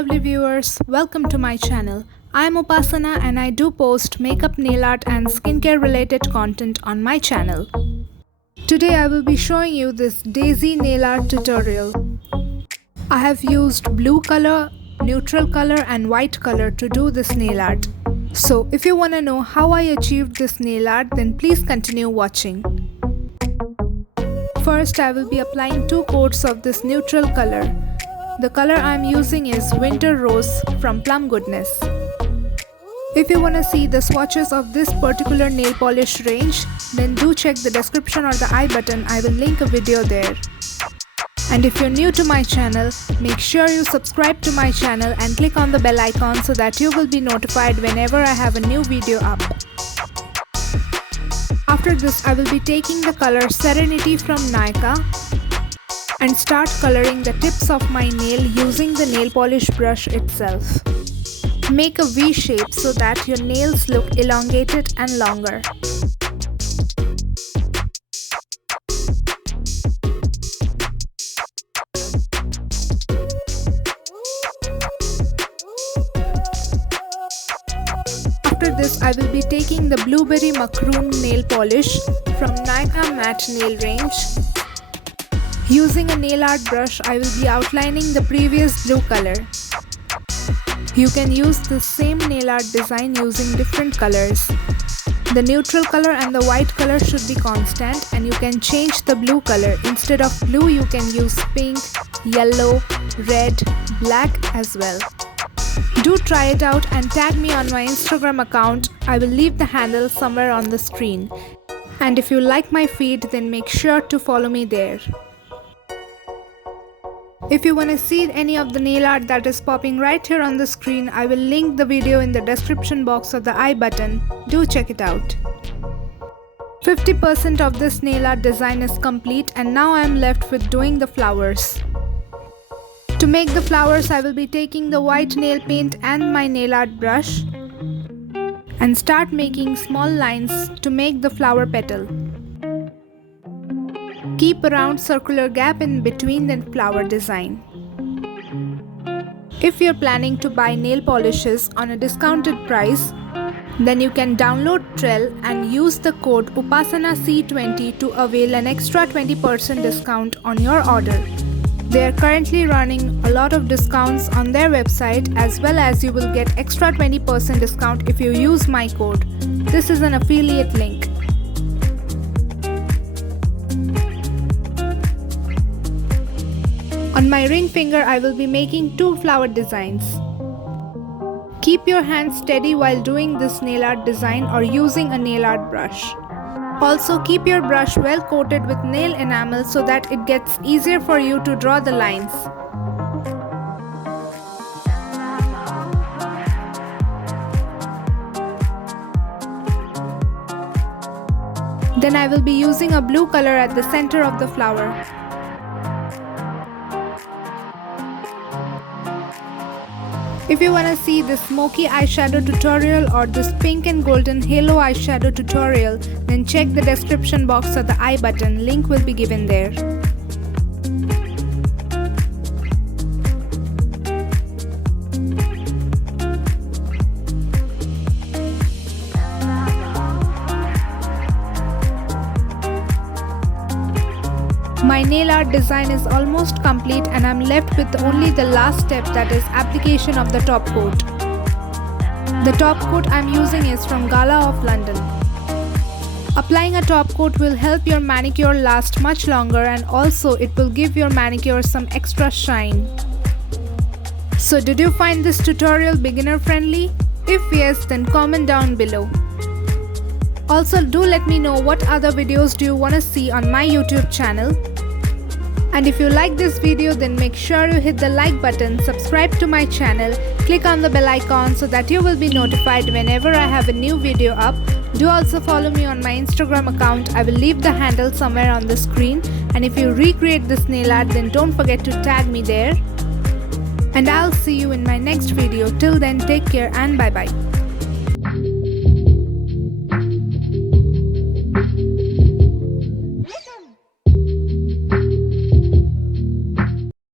lovely viewers, welcome to my channel. I'm Upasana and I do post makeup, nail art and skincare related content on my channel. Today I will be showing you this daisy nail art tutorial. I have used blue color, neutral color and white color to do this nail art. So if you want to know how I achieved this nail art, then please continue watching. First I will be applying 2 coats of this neutral color. The color I am using is Winter Rose from Plum Goodness. If you want to see the swatches of this particular nail polish range, then do check the description or the I button. I will link a video there. And if you're new to my channel, make sure you subscribe to my channel and click on the bell icon so that you will be notified whenever I have a new video up. After this, I will be taking the color Serenity from Nykaa and start coloring the tips of my nail using the nail polish brush itself. Make a V shape so that your nails look elongated and longer. After this, I will be taking the Blueberry Macaroon nail polish from Nykaa Matte Nail range. Using a nail art brush, I will be outlining the previous blue color. You can use the same nail art design using different colors. The neutral color and the white color should be constant, and you can change the blue color. Instead of blue, you can use pink, yellow, red, black as well. Do try it out and tag me on my Instagram account. I will leave the handle somewhere on the screen. And if you like my feed, then make sure to follow me there. If you want to see any of the nail art that is popping right here on the screen, I will link the video in the description box or the I button. Do check it out. 50% of this nail art design is complete and now I am left with doing the flowers. To make the flowers, I will be taking the white nail paint and my nail art brush and start making small lines to make the flower petal. Keep a round circular gap in between the flower design. If you're planning to buy nail polishes on a discounted price, then you can download Trell and use the code UPASANAC20 to avail an extra 20% discount on your order. They are currently running a lot of discounts on their website, as well as you will get extra 20% discount if you use my code. This is an affiliate link. On my ring finger, I will be making 2 flower designs. Keep your hands steady while doing this nail art design or using a nail art brush. Also, keep your brush well coated with nail enamel so that it gets easier for you to draw the lines. Then I will be using a blue color at the center of the flower. If you want to see this smoky eyeshadow tutorial or this pink and golden halo eyeshadow tutorial, then check the description box or the I button, link will be given there. My nail art design is almost complete and I'm left with only the last step, that is application of the top coat. The top coat I'm using is from Gala of London. Applying a top coat will help your manicure last much longer and also it will give your manicure some extra shine. So did you find this tutorial beginner friendly? If yes, then comment down below. Also do let me know what other videos do you want to see on my YouTube channel. And if you like this video, then make sure you hit the like button, subscribe to my channel, click on the bell icon so that you will be notified whenever I have a new video up. Do also follow me on my Instagram account. I will leave the handle somewhere on the screen. And if you recreate this nail art, then don't forget to tag me there. And I'll see you in my next video. Till then, take care and bye bye.